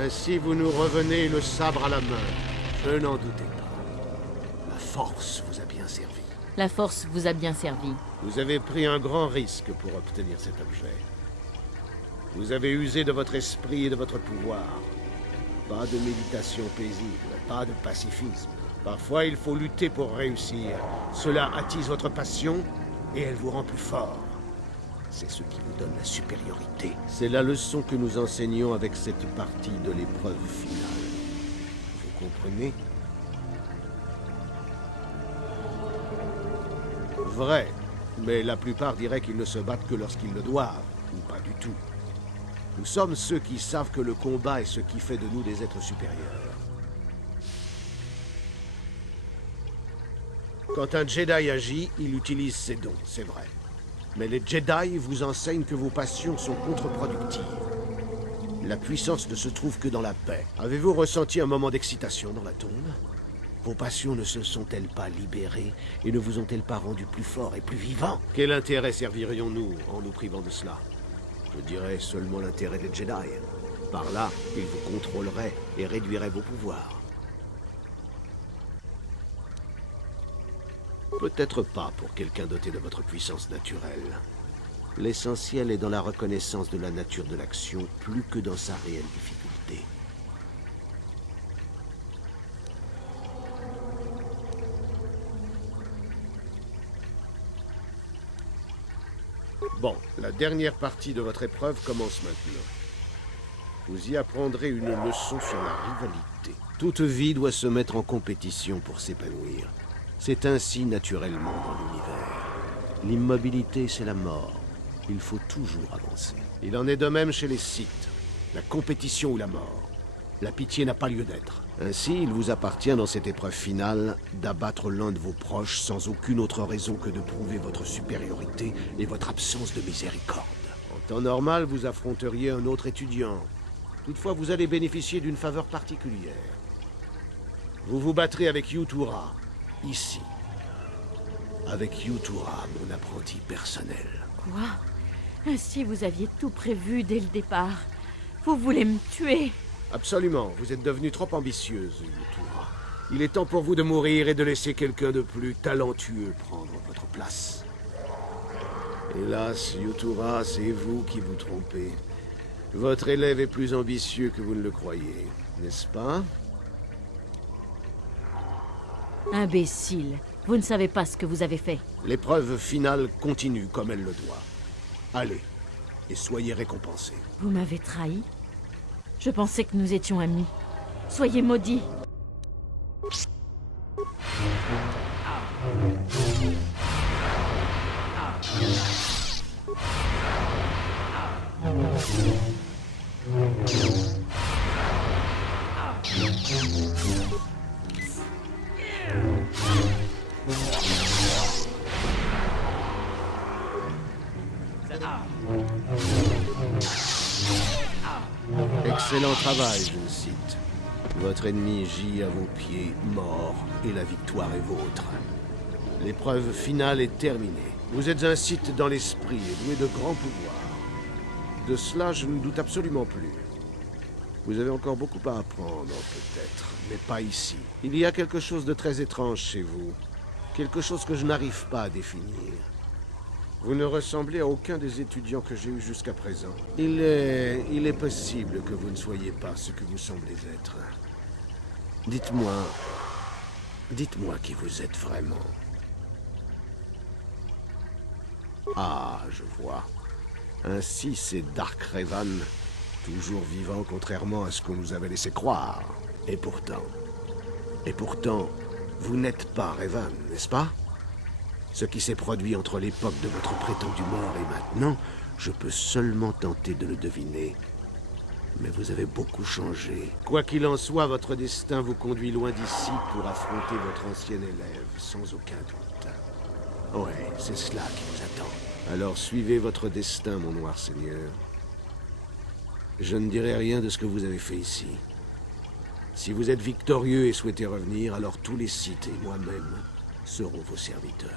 Ainsi vous nous revenez le sabre à la main. Je n'en doutais pas. La force vous a bien servi. La force vous a bien servi. Vous avez pris un grand risque pour obtenir cet objet. Vous avez usé de votre esprit et de votre pouvoir. Pas de méditation paisible, pas de pacifisme. Parfois, il faut lutter pour réussir. Cela attise votre passion et elle vous rend plus fort. C'est ce qui vous donne la supériorité. C'est la leçon que nous enseignons avec cette partie de l'épreuve finale. Vous comprenez? Vrai, mais la plupart diraient qu'ils ne se battent que lorsqu'ils le doivent, ou pas du tout. Nous sommes ceux qui savent que le combat est ce qui fait de nous des êtres supérieurs. Quand un Jedi agit, il utilise ses dons, c'est vrai. Mais les Jedi vous enseignent que vos passions sont contre-productives. La puissance ne se trouve que dans la paix. Avez-vous ressenti un moment d'excitation dans la tombe? Vos passions ne se sont-elles pas libérées et ne vous ont-elles pas rendu plus forts et plus vivants? Quel intérêt servirions-nous en nous privant de cela? Je dirais seulement l'intérêt des Jedi. Par là, ils vous contrôleraient et réduiraient vos pouvoirs. Peut-être pas pour quelqu'un doté de votre puissance naturelle. L'essentiel est dans la reconnaissance de la nature de l'action plus que dans sa réelle difficulté. Bon, la dernière partie de votre épreuve commence maintenant. Vous y apprendrez une leçon sur la rivalité. Toute vie doit se mettre en compétition pour s'épanouir. C'est ainsi naturellement dans l'univers. L'immobilité, c'est la mort. Il faut toujours avancer. Il en est de même chez les Sith. La compétition ou la mort. La pitié n'a pas lieu d'être. Ainsi, il vous appartient dans cette épreuve finale d'abattre l'un de vos proches sans aucune autre raison que de prouver votre supériorité et votre absence de miséricorde. En temps normal, vous affronteriez un autre étudiant. Toutefois, vous allez bénéficier d'une faveur particulière. Vous vous battrez avec Yutura, ici. Avec Yutura, mon apprenti personnel. Quoi? Ainsi vous aviez tout prévu dès le départ. Vous voulez me tuer? Absolument, vous êtes devenue trop ambitieuse, Yutura. Il est temps pour vous de mourir et de laisser quelqu'un de plus talentueux prendre votre place. Hélas, Yutura, c'est vous qui vous trompez. Votre élève est plus ambitieux que vous ne le croyez, n'est-ce pas? Imbécile. Vous ne savez pas ce que vous avez fait. L'épreuve finale continue comme elle le doit. Allez, et soyez récompensés. Vous m'avez trahi? Je pensais que nous étions amis. Soyez maudits. Excellent travail, je le cite. Votre ennemi gît à vos pieds, mort, et la victoire est vôtre. L'épreuve finale est terminée. Vous êtes un Sith dans l'esprit et doué de grands pouvoirs. De cela, je ne doute absolument plus. Vous avez encore beaucoup à apprendre, peut-être, mais pas ici. Il y a quelque chose de très étrange chez vous. Quelque chose que je n'arrive pas à définir. Vous ne ressemblez à aucun des étudiants que j'ai eus jusqu'à présent. Il est possible que vous ne soyez pas ce que vous semblez être. Dites-moi qui vous êtes vraiment. Ah, je vois. Ainsi, c'est Dark Revan, toujours vivant contrairement à ce qu'on nous avait laissé croire. Et pourtant, vous n'êtes pas Revan, n'est-ce pas? Ce qui s'est produit entre l'époque de votre prétendu mort et maintenant, je peux seulement tenter de le deviner. Mais vous avez beaucoup changé. Quoi qu'il en soit, votre destin vous conduit loin d'ici pour affronter votre ancien élève, sans aucun doute. Ouais, c'est cela qui vous attend. Alors suivez votre destin, mon noir seigneur. Je ne dirai rien de ce que vous avez fait ici. Si vous êtes victorieux et souhaitez revenir, alors tous les Sith et moi-même seront vos serviteurs.